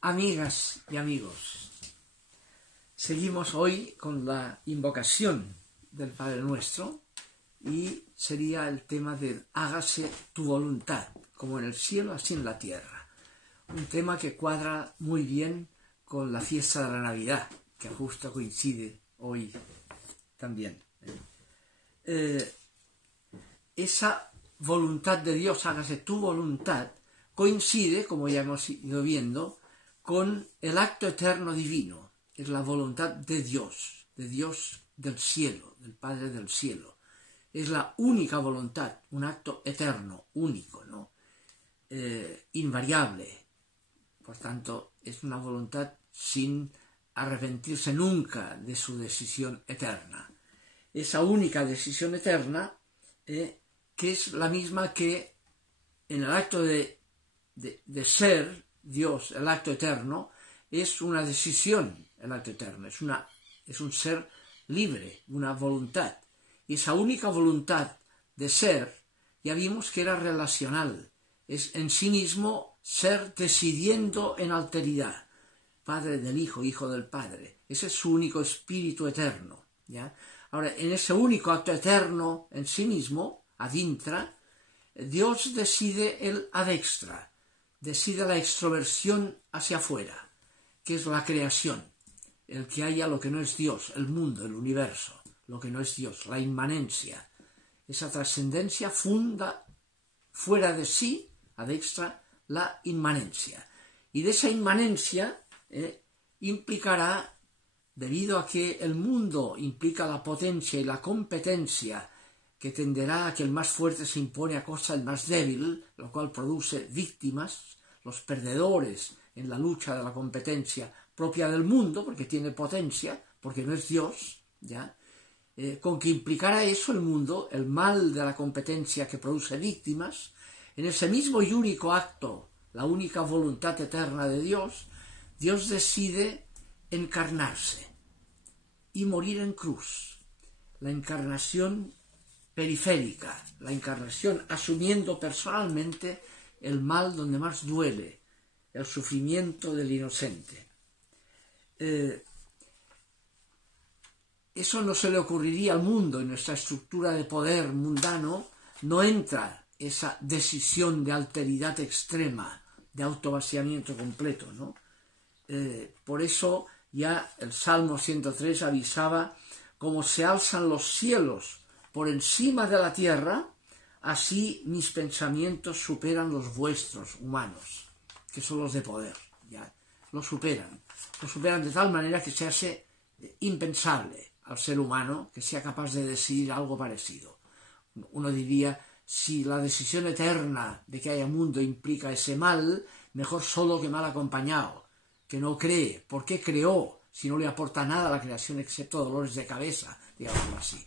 Amigas y amigos, seguimos hoy con la invocación del Padre Nuestro y sería el tema del hágase tu voluntad, como en el cielo, así en la tierra. Un tema que cuadra muy bien con la fiesta de la Navidad, que justo coincide hoy también. Esa voluntad de Dios, hágase tu voluntad, coincide, como ya hemos ido viendo, con el acto eterno divino. Es la voluntad de Dios del cielo, del Padre del cielo. Es la única voluntad, un acto eterno, único, ¿no? Invariable. Por tanto, es una voluntad sin arrepentirse nunca de su decisión eterna. Esa única decisión eterna, que es la misma que en el acto de ser Dios, el acto eterno, es una decisión, el acto eterno, es un ser libre, una voluntad. Y esa única voluntad de ser, ya vimos que era relacional, es en sí mismo ser decidiendo en alteridad, Padre del Hijo, Hijo del Padre. Ese es su único espíritu eterno, ¿ya? Ahora, en ese único acto eterno en sí mismo, ad intra, Dios decide el ad extra, decide la extroversión hacia afuera, que es la creación, el que haya lo que no es Dios, el mundo, el universo, lo que no es Dios, la inmanencia. Esa trascendencia funda fuera de sí, ad extra, la inmanencia. Y de esa inmanencia implicará, debido a que el mundo implica la potencia y la competencia, que tenderá a que el más fuerte se impone a costa del más débil, lo cual produce víctimas, los perdedores en la lucha de la competencia propia del mundo, porque tiene potencia, porque no es Dios, ¿ya? Con que implicará eso el mundo, el mal de la competencia que produce víctimas, en ese mismo y único acto, la única voluntad eterna de Dios, Dios decide encarnarse y morir en cruz. La encarnación periférica, la encarnación asumiendo personalmente el mal donde más duele, el sufrimiento del inocente. Eso no se le ocurriría al mundo. En nuestra estructura de poder mundano no entra esa decisión de alteridad extrema, de autovaciamiento completo, ¿no? Por eso ya el Salmo 103 avisaba: como se alzan los cielos por encima de la tierra, así mis pensamientos superan los vuestros humanos, que son los de poder, ya lo superan de tal manera que se hace impensable al ser humano que sea capaz de decidir algo parecido. Uno diría, si la decisión eterna de que haya mundo implica ese mal, mejor solo que mal acompañado, que no cree. ¿Por qué creó si no le aporta nada a la creación excepto dolores de cabeza, digámoslo así?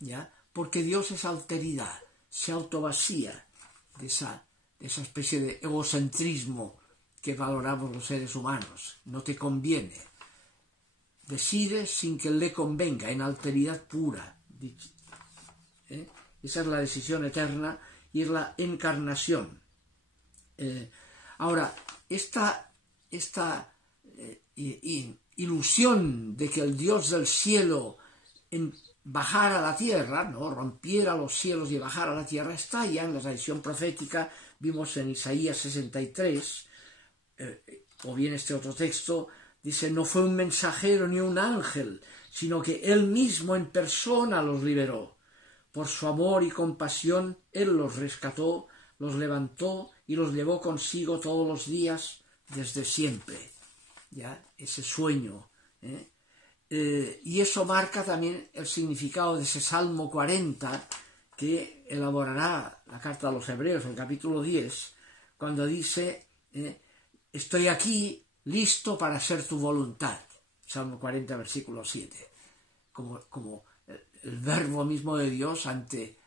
¿Ya? Porque Dios es alteridad, se autovacía de esa especie de egocentrismo que valoramos los seres humanos. No te conviene. Decide sin que le convenga, en alteridad pura. Esa es la decisión eterna y es la encarnación. Ahora, esta ilusión de que el Dios del cielo bajara a la tierra, ¿no? Rompiera los cielos y bajara a la tierra, está ya en la tradición profética. Vimos en Isaías 63, o bien este otro texto, dice: no fue un mensajero ni un ángel, sino que él mismo en persona los liberó. Por su amor y compasión, él los rescató, los levantó y los llevó consigo todos los días desde siempre. ¿Ya? Ese sueño. Y eso marca también el significado de ese Salmo 40 que elaborará la carta a los Hebreos, en el capítulo 10, cuando dice: estoy aquí listo para hacer tu voluntad. Salmo 40, versículo 7. Como el verbo mismo de Dios ante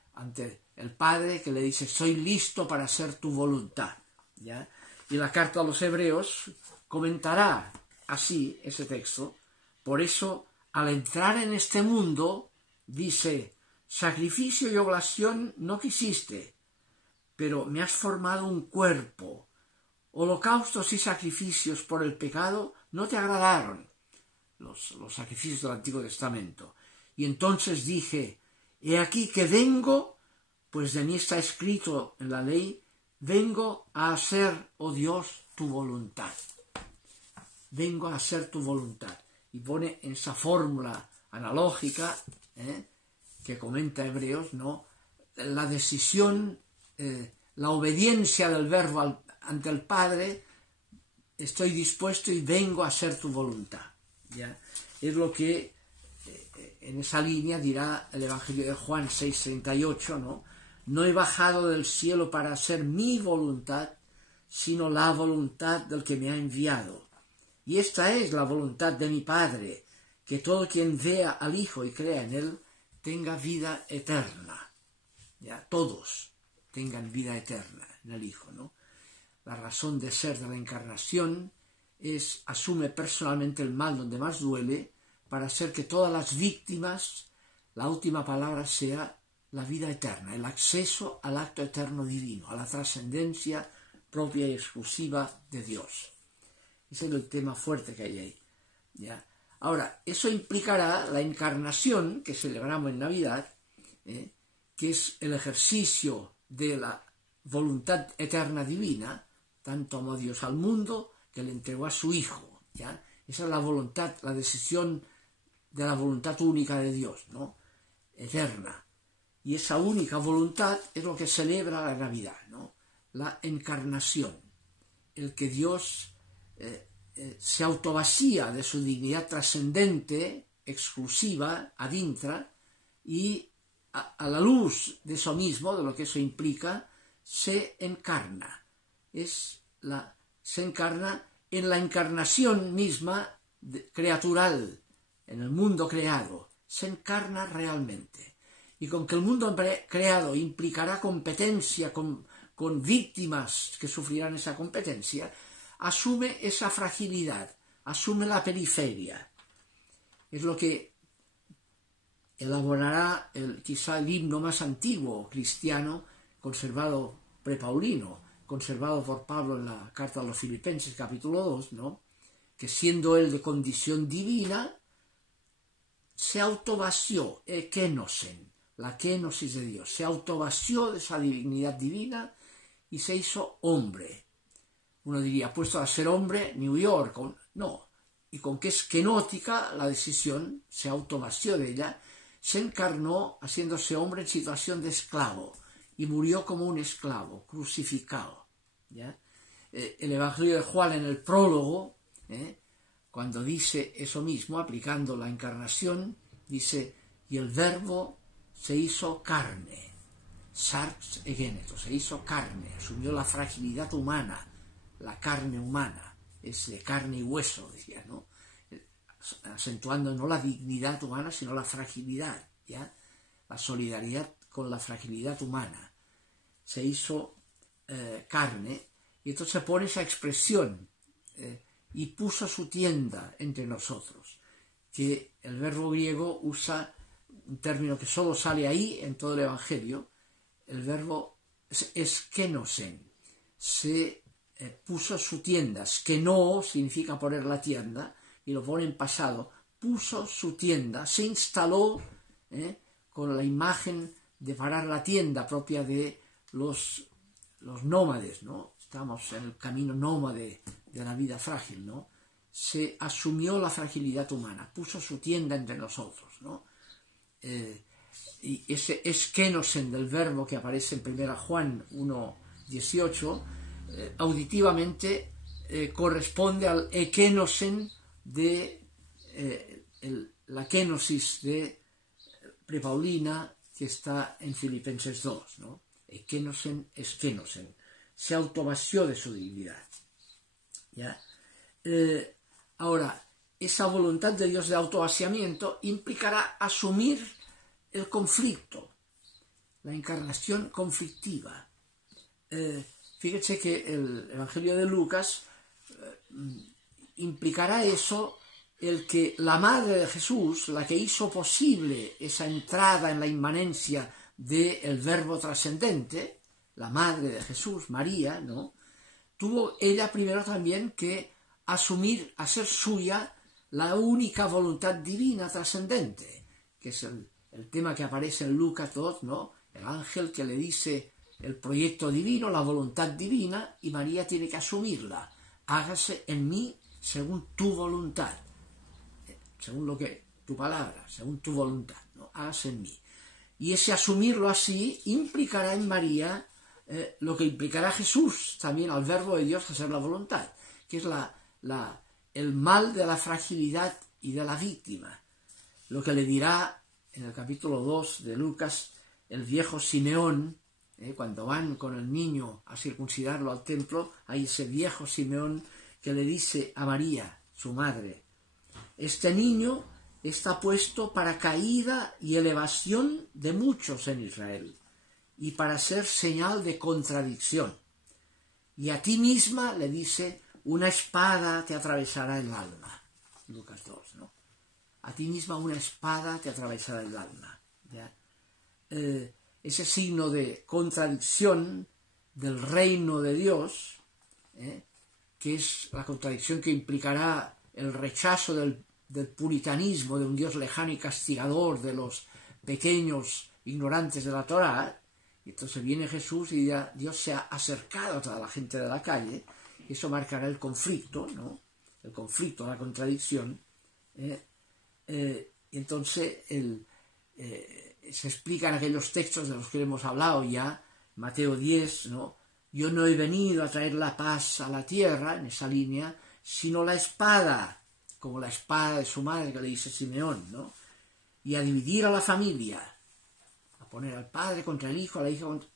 el Padre, que le dice: soy listo para hacer tu voluntad, ¿ya? Y la carta a los Hebreos comentará así ese texto. Por eso, al entrar en este mundo, dice: sacrificio y oblación no quisiste, pero me has formado un cuerpo, holocaustos y sacrificios por el pecado no te agradaron, los sacrificios del Antiguo Testamento. Y entonces dije, he aquí que vengo, pues de mí está escrito en la ley, vengo a hacer, oh Dios, tu voluntad. Vengo a hacer tu voluntad. Y pone en esa fórmula analógica, que comenta Hebreos, ¿no? La decisión, la obediencia del verbo ante el Padre, estoy dispuesto y vengo a hacer tu voluntad. ¿Ya? Es lo que en esa línea dirá el Evangelio de Juan 6:38, ¿no? No he bajado del cielo para hacer mi voluntad, sino la voluntad del que me ha enviado. Y esta es la voluntad de mi Padre, que todo quien vea al Hijo y crea en él, tenga vida eterna. Ya, todos tengan vida eterna en el Hijo, ¿no? La razón de ser de la encarnación es, asume personalmente el mal donde más duele, para hacer que todas las víctimas, la última palabra sea la vida eterna, el acceso al acto eterno divino, a la trascendencia propia y exclusiva de Dios. Ese es el tema fuerte que hay ahí. ¿Ya? Ahora, eso implicará la encarnación que celebramos en Navidad, que es el ejercicio de la voluntad eterna divina, tanto amó Dios al mundo que le entregó a su Hijo. ¿Ya? Esa es la voluntad, la decisión de la voluntad única de Dios, ¿no? Eterna. Y esa única voluntad es lo que celebra la Navidad, ¿no? La encarnación, el que Dios se autovacía de su dignidad trascendente, exclusiva, ad intra, y a la luz de eso mismo, de lo que eso implica, se encarna. Se encarna en la encarnación misma creatural, en el mundo creado, se encarna realmente. Y con que el mundo creado implicará competencia con víctimas que sufrirán esa competencia, asume esa fragilidad, asume la periferia. Es lo que elaborará quizá el himno más antiguo cristiano, conservado prepaulino, conservado por Pablo en la carta a los Filipenses, capítulo 2, ¿no? Que siendo él de condición divina, se autovació, ekenosen, la kenosis de Dios, se autovació de esa divinidad divina y se hizo hombre. Uno diría, puesto a ser hombre, New York, no, y con que es kenótica la decisión, se autovació de ella, se encarnó haciéndose hombre en situación de esclavo y murió como un esclavo, crucificado. ¿Ya? El Evangelio de Juan en el prólogo, cuando dice eso mismo, aplicando la encarnación, dice, y el verbo se hizo carne, sarx egeneto, se hizo carne, asumió la fragilidad humana, la carne humana, es de carne y hueso, decía, ¿no? Acentuando no la dignidad humana, sino la fragilidad, ¿ya? La solidaridad con la fragilidad humana. Se hizo carne, y entonces pone esa expresión, y puso su tienda entre nosotros, que el verbo griego usa un término que solo sale ahí en todo el Evangelio. El verbo es kenosen, se puso su tienda. Skeno significa poner la tienda, y lo pone en pasado, puso su tienda, se instaló con la imagen de parar la tienda propia de los nómades, ¿no? Estamos en el camino nómade de la vida frágil, ¿no? Se asumió la fragilidad humana, puso su tienda entre nosotros, ¿no? Y ese eskenosen del verbo que aparece en 1 Juan 1:18, auditivamente corresponde al ekenosen de la kenosis de prepaulina que está en Filipenses 2, ¿no? Ekenosen, eskenosen. Se autovació de su dignidad. ¿Ya? Ahora, esa voluntad de Dios de autovaciamiento implicará asumir el conflicto, la encarnación conflictiva. Fíjense que el Evangelio de Lucas implicará eso, el que la madre de Jesús, la que hizo posible esa entrada en la inmanencia del verbo trascendente, la madre de Jesús, María, ¿no? tuvo ella primero también que asumir, hacer suya la única voluntad divina trascendente, que es el tema que aparece en Lucas 2, ¿no? El ángel que le dice el proyecto divino, la voluntad divina, y María tiene que asumirla. Hágase en mí según tu voluntad, según lo que tu palabra, según tu voluntad, ¿no? Hágase en mí. Y ese asumirlo así implicará en María lo que implicará Jesús también al verbo de Dios hacer la voluntad, que es el mal de la fragilidad y de la víctima. Lo que le dirá en el capítulo 2 de Lucas el viejo Simeón, cuando van con el niño a circuncidarlo al templo, hay ese viejo Simeón que le dice a María, su madre: este niño está puesto para caída y elevación de muchos en Israel, y para ser señal de contradicción. Y a ti misma, le dice, una espada te atravesará el alma. Lucas 2, ¿no? A ti misma una espada te atravesará el alma. ¿Ya? Ese signo de contradicción del reino de Dios, que es la contradicción que implicará el rechazo del puritanismo, de un Dios lejano y castigador de los pequeños ignorantes de la Torá. Y entonces viene Jesús y ya Dios se ha acercado a toda la gente de la calle, y eso marcará el conflicto, ¿no? El conflicto, la contradicción. Y entonces se explican aquellos textos de los que hemos hablado ya, Mateo 10, ¿no? Yo no he venido a traer la paz a la tierra, en esa línea, sino la espada, como la espada de su madre que le dice Simeón, ¿no? Y a dividir a la familia, a poner al padre contra el hijo, a la hija contra...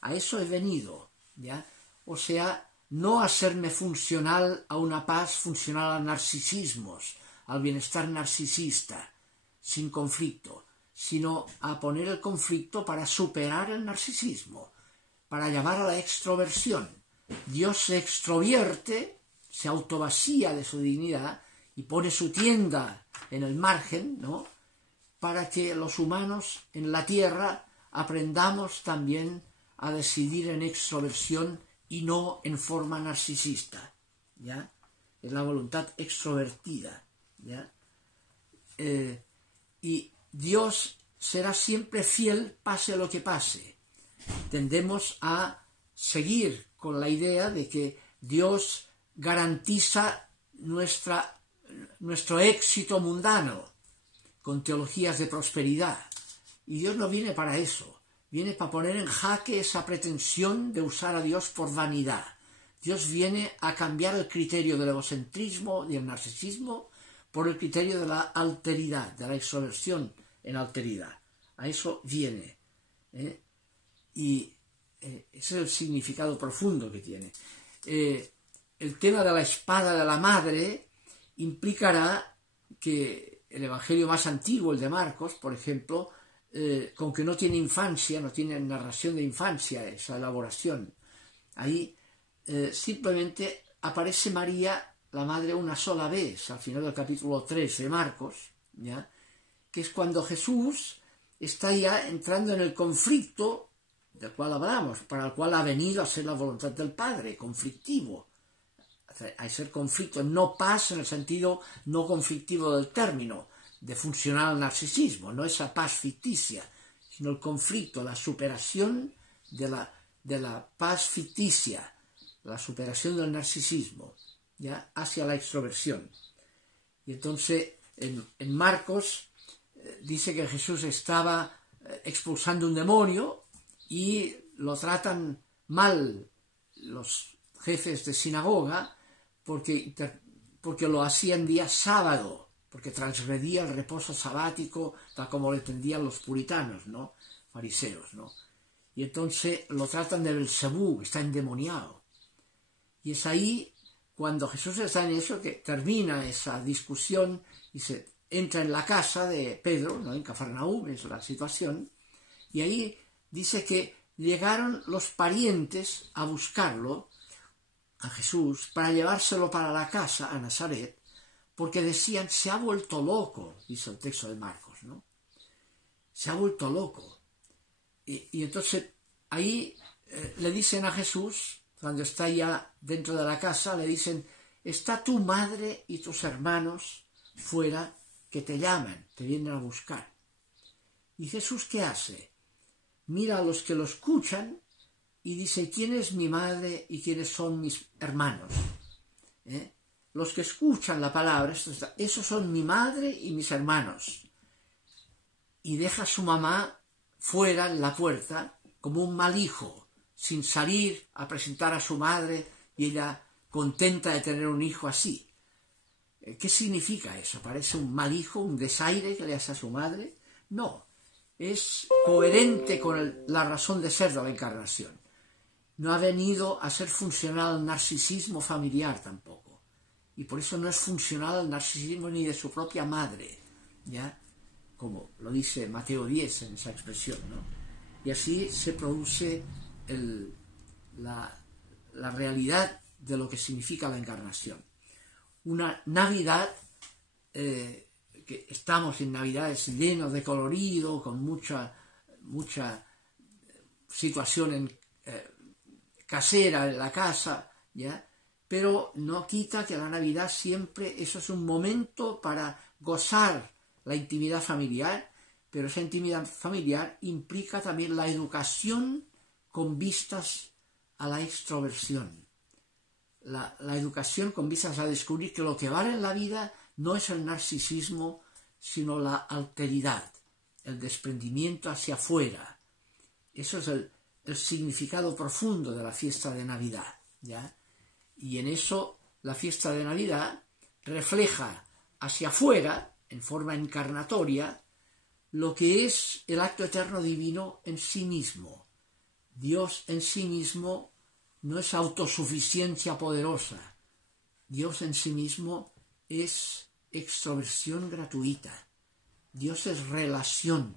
A eso he venido, ¿ya? O sea, no a hacerme funcional a una paz, funcional a narcisismos, al bienestar narcisista, sin conflicto, sino a poner el conflicto para superar el narcisismo, para llamar a la extroversión. Dios se extrovierte, se autovacía de su dignidad y pone su tienda en el margen, ¿no? Para que los humanos en la tierra aprendamos también a decidir en extroversión y no en forma narcisista, ¿ya? Es la voluntad extrovertida, ¿ya? Y Dios será siempre fiel pase lo que pase. Tendemos a seguir con la idea de que Dios garantiza nuestro éxito mundano con teologías de prosperidad. Y Dios no viene para eso. Viene para poner en jaque esa pretensión de usar a Dios por vanidad. Dios viene a cambiar el criterio del egocentrismo y el narcisismo por el criterio de la alteridad, de la extroversión en alteridad. A eso viene. Y ese es el significado profundo que tiene. El tema de la espada de la madre implicará que el evangelio más antiguo, el de Marcos, por ejemplo, con que no tiene infancia, no tiene narración de infancia, esa elaboración, ahí simplemente aparece María, la madre, una sola vez, al final del capítulo 3 de Marcos, ¿ya? Que es cuando Jesús está ya entrando en el conflicto del cual hablamos, para el cual ha venido a ser la voluntad del Padre, conflictivo. A ser conflicto, no paz en el sentido no conflictivo del término, de funcional narcisismo, no esa paz ficticia, sino el conflicto, la superación de la paz ficticia, la superación del narcisismo, ya hacia la extroversión. Y entonces en Marcos dice que Jesús estaba expulsando un demonio y lo tratan mal los jefes de sinagoga porque lo hacían día sábado, porque transgredía el reposo sabático, tal como lo entendían los puritanos, ¿no? Fariseos, ¿no? Y entonces lo tratan de Belzebú, está endemoniado. Y es ahí, cuando Jesús está en eso, que termina esa discusión y se entra en la casa de Pedro, ¿no? En Cafarnaúm, es la situación, y ahí dice que llegaron los parientes a buscarlo, a Jesús, para llevárselo para la casa, a Nazaret, porque decían, se ha vuelto loco, dice el texto de Marcos, ¿no? Se ha vuelto loco. Y entonces ahí le dicen a Jesús, cuando está ya dentro de la casa, le dicen: está tu madre y tus hermanos fuera que te llaman, te vienen a buscar. ¿Y Jesús qué hace? Mira a los que lo escuchan y dice: ¿quién es mi madre y quiénes son mis hermanos? Los que escuchan la palabra, esos son mi madre y mis hermanos. Y deja a su mamá fuera en la puerta como un mal hijo, sin salir a presentar a su madre y ella contenta de tener un hijo así. ¿Qué significa eso? ¿Parece un mal hijo, un desaire que le hace a su madre? No, es coherente con la razón de ser de la encarnación. No ha venido a ser funcional al narcisismo familiar tampoco. Y por eso no es funcional al narcisismo ni de su propia madre, ¿ya? Como lo dice Mateo 10 en esa expresión, ¿no? Y así se produce la realidad de lo que significa la encarnación. Una Navidad, que estamos en Navidades llenos de colorido, con mucha situación casera en la casa, ¿ya? Pero no quita que la Navidad siempre, eso es un momento para gozar la intimidad familiar, pero esa intimidad familiar implica también la educación con vistas a la extroversión. La educación con vistas a descubrir que lo que vale en la vida no es el narcisismo, sino la alteridad, el desprendimiento hacia afuera. Eso es el significado profundo de la fiesta de Navidad, ¿ya? Y en eso la fiesta de Navidad refleja hacia afuera, en forma encarnatoria, lo que es el acto eterno divino en sí mismo. Dios en sí mismo no es autosuficiencia poderosa. Dios en sí mismo es extroversión gratuita. Dios es relación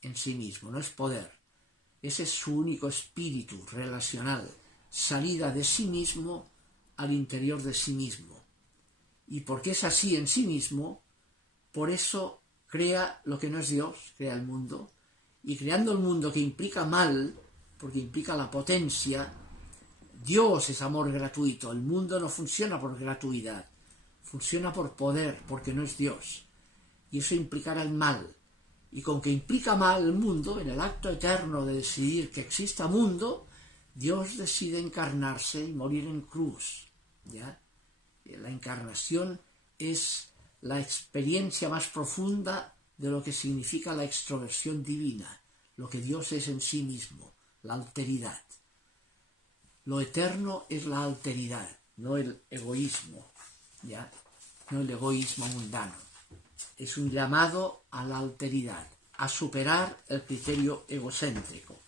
en sí mismo, no es poder. Ese es su único espíritu relacional, salida de sí mismo al interior de sí mismo. Y porque es así en sí mismo, por eso crea lo que no es Dios, crea el mundo, y creando el mundo que implica mal, porque implica la potencia, Dios es amor gratuito, el mundo no funciona por gratuidad, funciona por poder, porque no es Dios, y eso implicará el mal. Y con que implica mal el mundo, en el acto eterno de decidir que exista mundo, Dios decide encarnarse y morir en cruz, ¿ya? La encarnación es la experiencia más profunda de lo que significa la extroversión divina, lo que Dios es en sí mismo, la alteridad. Lo eterno es la alteridad, no el egoísmo, ¿ya? No el egoísmo mundano. Es un llamado a la alteridad, a superar el criterio egocéntrico.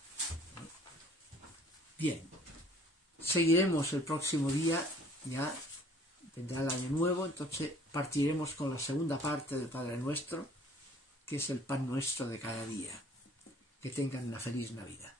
Bien, seguiremos el próximo día, ya vendrá el año nuevo, entonces partiremos con la segunda parte del Padre Nuestro, que es el pan nuestro de cada día. Que tengan una feliz Navidad.